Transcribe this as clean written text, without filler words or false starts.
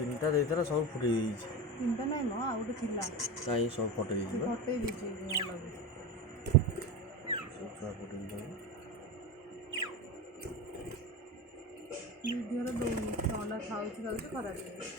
ତିନିଟା ଦେଇଥିଲା ସବୁ ଫୁଟେଇ ଦେଇଛି। ତିନିଟା ନାଇଁ ମ ଆଉ ଗୋଟେ ଥିଲା। କାଇଁ ସବୁ ଫଟେଇ ଦେଇଛି ବା। ଫଟେଇ ଦେଇଛି ଭଲ ଲାଗୁଛି। ସବୁ ଛୁଆ ଫଟେଇ ଦେଇଛନ୍ତି। ଦିଦିର ଦଉନି ଅଣ୍ଡା ଖାଉଛି ଖରାପ ହେଇଯାଉଛି।